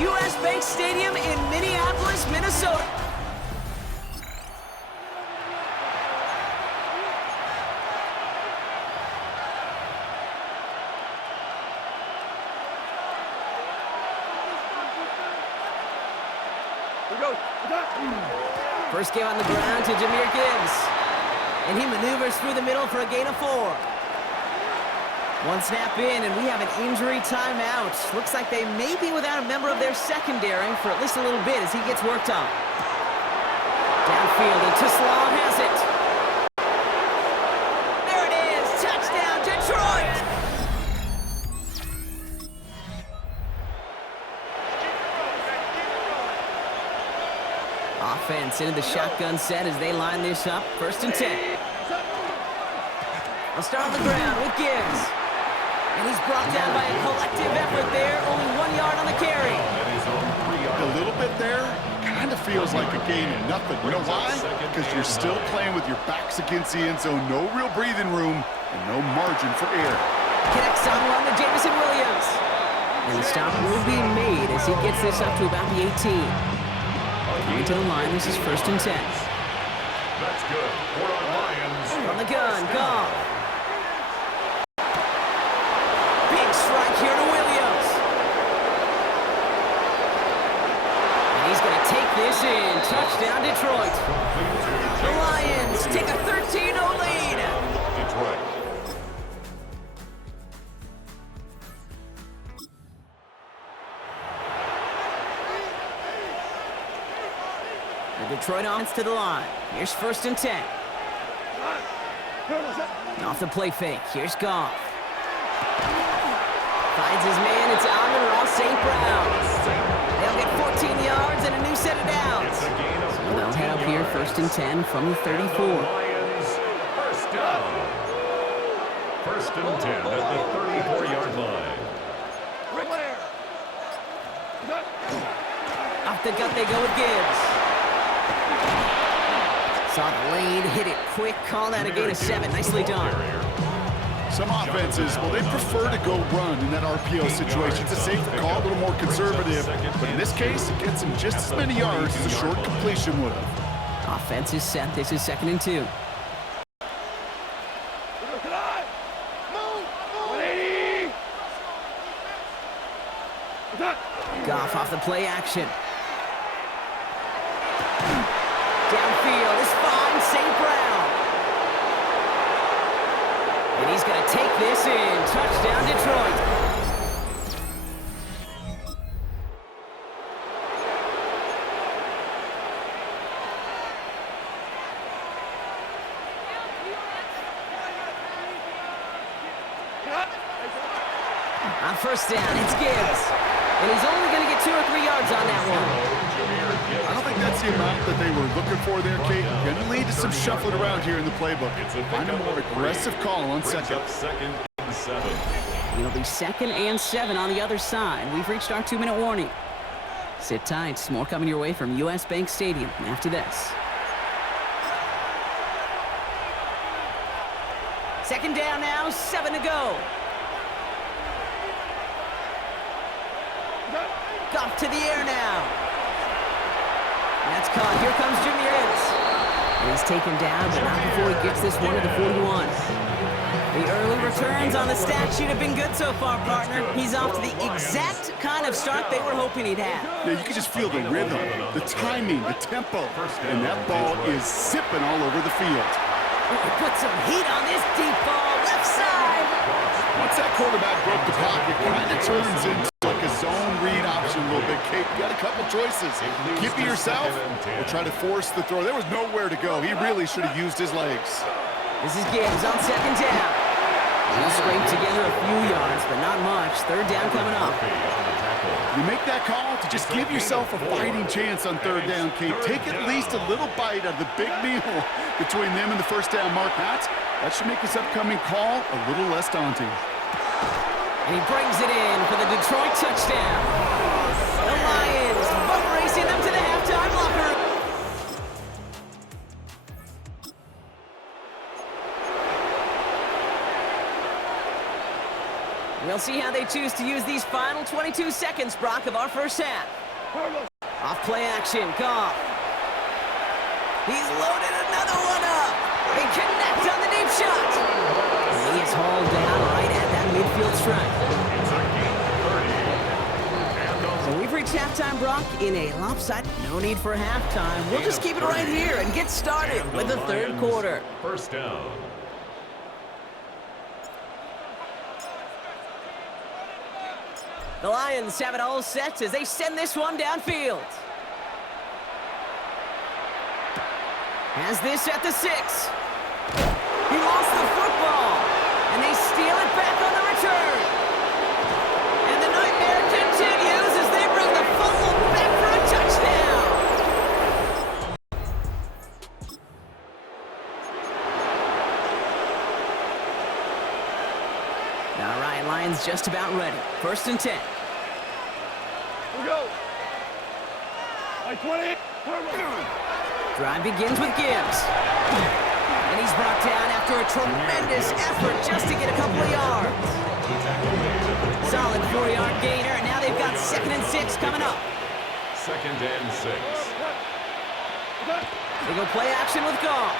U.S. Bank Stadium in Minneapolis, Minnesota. First game on the ground to Jahmyr Gibbs. And he maneuvers through the middle for a gain of 4. One snap in, and we have an injury timeout. Looks like they may be without a member of their secondary for at least a little bit as he gets worked on. Downfield, and Tislau has it. There it is! Touchdown, Detroit! Offense into the shotgun set as they line this up. 1st and 10. I'll start on the ground with Gibbs. And he's brought down by a collective effort there. Only 1 yard on the carry. A little bit there. Kind of feels like a game of nothing. You know why? Because you're still playing with your backs against the end zone. No real breathing room and no margin for error. Connects on one to Jameson Williams. And the stop will be made as he gets this up to about the 18. Coming to the line, this is 1st and 10. That's good. We're on Lions. From the gun, Goff. Big strike here to Williams. And he's going to take this in. Touchdown, Detroit. The Lions take a 13-0 lead. Detroit. The Detroit offense to the line. Here's 1st and 10. Off the play fake. Here's Goff. Finds his man. It's Amon-Ra St. Brown. They'll get 14 yards and a new set of downs. So they'll head up here 1st and 10 from the 34. Lions, first down. 1st and 10 at the 34-yard line. Off the gut they go with Gibbs. Saw the lane, hit it quick, call that a gain of 7. Nicely done. Some offenses, well, they prefer to go run in that RPO situation. It's a safer call, a little more conservative. But in this case, it gets him just as many yards as a short completion would have. Offense is set. This is 2nd and 2. Goff off the play action. Downfield is fine, St. Brown. And he's going to take this in. Touchdown, Detroit. On 1st down, it's Gibbs. And he's only going to get 2 or 3 yards on that one. I don't think that's the amount that they were looking for there, Kate. Going to lead to some shuffling around here in the playbook. Find a more aggressive call on 2nd. 2nd and 7. It'll be 2nd and 7 on the other side. We've reached our 2-minute warning. Sit tight. More coming your way from U.S. Bank Stadium after this. 2nd down now, 7 to go. Goff to the air now. That's caught. Here comes Jahmyr Gibbs. And he's taken down, but not before he gets this one to the 41. The early returns on the stat sheet have been good so far, partner. He's off to the exact kind of start they were hoping he'd have. Yeah, you can just feel the rhythm, the timing, the tempo. And that ball is zipping all over the field. Put some heat on this deep ball, left side. Once that quarterback broke the pocket, it kind of turns into like a zone read option a little bit. Kate, you got a couple choices. Keep it yourself or try to force the throw. There was nowhere to go. He really should have used his legs. This is Gibbs on 2nd down. He'll scrape together a few yards, but not much. 3rd down coming up. You make that call to just give yourself a fighting chance on 3rd down, Kate. Take at least a little bite out of the big meal between them and the 1st down mark. That should make this upcoming call a little less daunting. And he brings it in for the Detroit touchdown. The Lions boat racing them to the halftime locker room. We'll see how they choose to use these final 22 seconds, Brock, of our first half. Off play action, Goff. He's loaded another one up. They connect on the deep shot. And he is hauled down right at that midfield strike. So we've reached halftime, Brock, in a lopsided. No need for halftime. We'll just keep it right here and get started with the third quarter. First down. The Lions have it all set as they send this one downfield. Has this at the 6. He lost the football, and they steal it back on the return. And the nightmare continues as they bring the fumble back for a touchdown. All right, Lions just about ready. 1st and 10. We go. Like 20. Drive begins with Gibbs. And he's brought down after a tremendous effort just to get a couple of yards. Solid 4-yard gainer, and now they've got 2nd and 6 coming up. 2nd and 6. They go play action with Goff.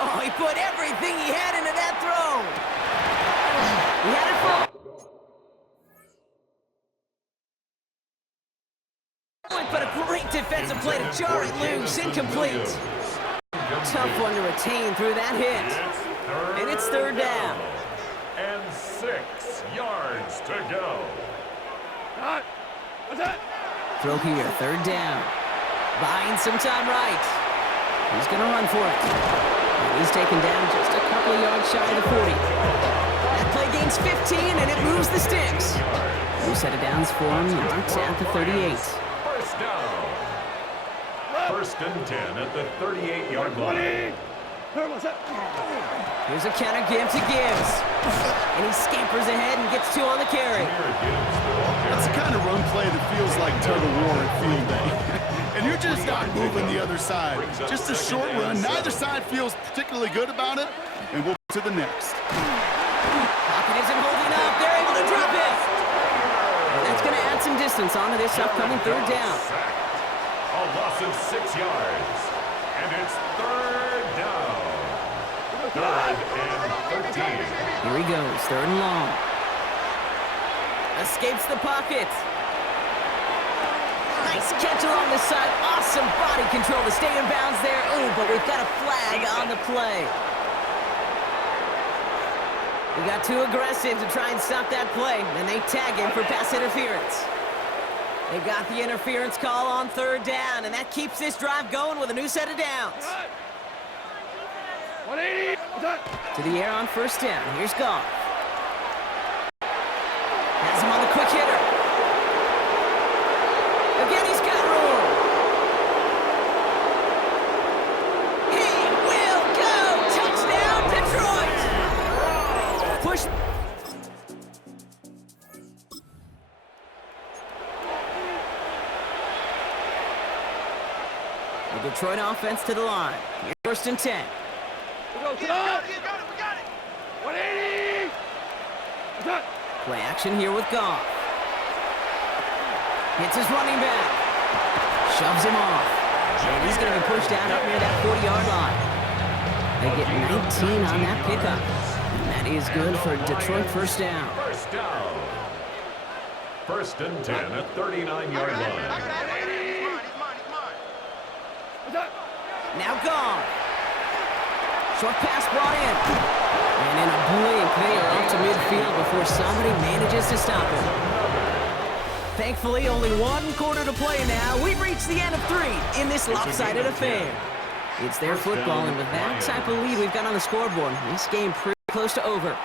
Oh, he put everything he had into that throw. He had it for... But a great defensive play to jar it loose. Incomplete. Tough one to retain through that hit. And it's 3rd down. And 6 yards to go. Throw here, 3rd down. Buying some time right. He's going to run for it. And he's taken down just a couple of yards shy of the 40. That play gains 15, and it moves the sticks. New set of downs for him, marked at the 38. First down. 1st and 10 at the 38-yard line. Here's a counter give to Gibbs. And he scampers ahead and gets 2 on the carry. That's the kind of run play that feels like tug of war at field day. And you're just not moving the other side. Just a short run. Neither side feels particularly good about it. And we'll go to the next. Pocket isn't holding up. They're able to drop it. And that's going to add some distance onto this upcoming 3rd down. A loss of 6 yards. And it's 3rd down. 3rd and 13. Here he goes, 3rd and long. Escapes the pocket. Nice catch along the side. Awesome body control to stay in bounds there. Ooh, but we've got a flag on the play. We got too aggressive to try and stop that play, and they tag him for pass interference. They got the interference call on 3rd down, and that keeps this drive going with a new set of downs. 180. To the air on 1st down. Here's Goff. Has him on the quick hitter. Again, he's got room. He will go. Touchdown, Detroit. Push. The Detroit offense to the line. 1st and 10. We got it. 180. Play action here with Goff. Hits his running back. Shoves him off. And he's going to be pushed out up near that 40-yard line. They get 19 on that pickup. And that is good for Detroit 1st down. 1st down. 1st and 10 at 39-yard line. Now Goff. Short pass brought in. And in a blink, they are up to midfield before somebody manages to stop him. Thankfully, only 1 quarter to play now. We've reached the end of 3 in this lopsided affair. It's their football, and with that type of lead we've got on the scoreboard, this game pretty close to over.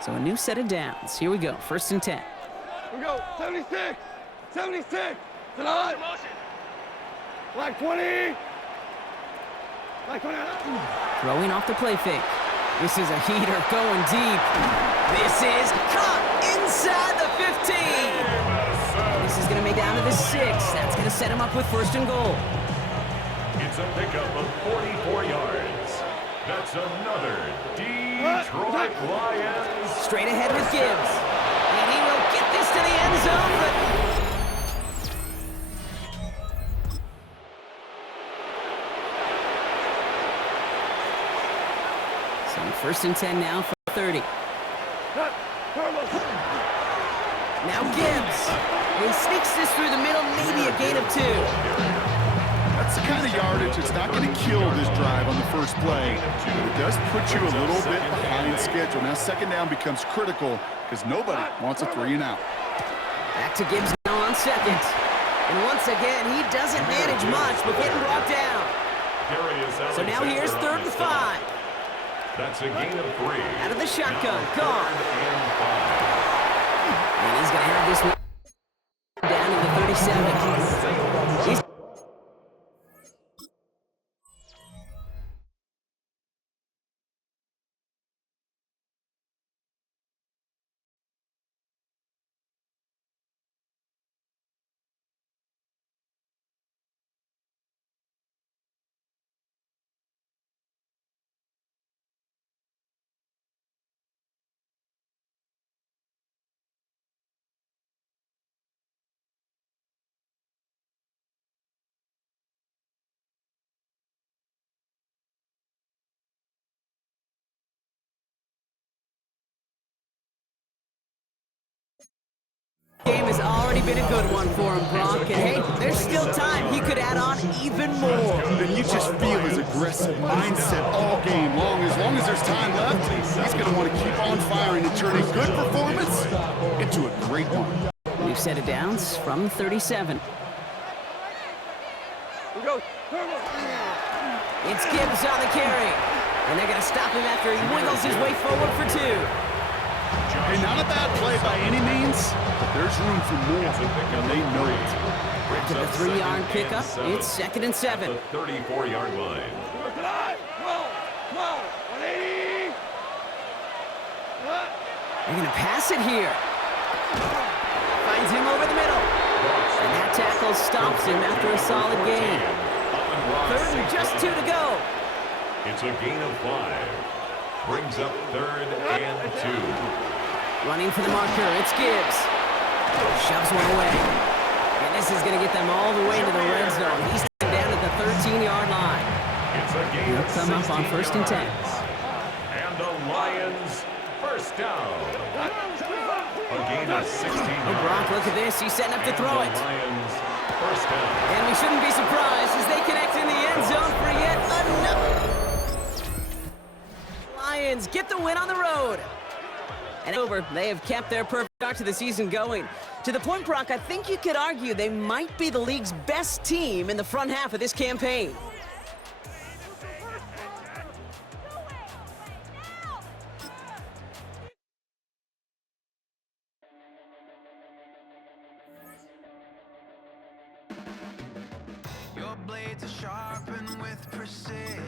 So a new set of downs. Here we go, 1st and 10. We go. 76. 76. Tonight. Like 20. Like 20. Throwing off the play fake. This is a heater going deep. This is caught inside the 15. This is going to make down to the 6. That's going to set him up with 1st and goal. It's a pickup of 44 yards. That's another Detroit Lions. Straight ahead with Gibbs. And he will get this to the end zone, but... So first and 10 now for 30. Now Gibbs. He sneaks this through the middle, maybe a gain of 2. That's the kind of yardage that's not going to kill this drive on the first play. But it does put you a little bit behind schedule. Now second down becomes critical because nobody wants a 3 and out. Back to Gibbs now on second. And once again, he doesn't manage much, but getting brought down. So now here's 3rd and 5. That's a gain of 3. Out of the shotgun, gone. And he's going to have this one down to the 37. He's game has already been a good one for him, Brock. And hey, there's still time. He could add on even more. And you just feel his aggressive mindset all game long. As long as there's time left, he's going to want to keep on firing and turn a good performance into a great one. New set of downs from 37. We go. It's Gibbs on the carry. And they're going to stop him after he wiggles his way forward for 2. Hey, not a bad play by any means, but there's room for more, and they know it. To the 3-yard pickup, it's 2nd and 7. The 34-yard line. Come on, 180. They're going to pass it here. Finds him over the middle. And that tackle stops him after a solid gain. 3rd and just 2 to go. It's a gain of 5. Brings up 3rd and 2. Running for the marker, it's Gibbs. Shoves one away. And this is going to get them all the way to the red zone. He's down at the 13-yard line. It's a gain He'll of come up on 16 1st and 10. yards. And the Lions first down. A gain of 16 yards. Brock, look at this. He's setting up to throw it. The Lions first down. And we shouldn't be surprised as they connect in the end zone for yet another. Lions get the win on the road. And over, they have kept their perfect start to the season going. To the point, Brock, I think you could argue they might be the league's best team in the front half of this campaign. Your blades are sharpened with precision,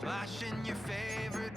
flashing your favorite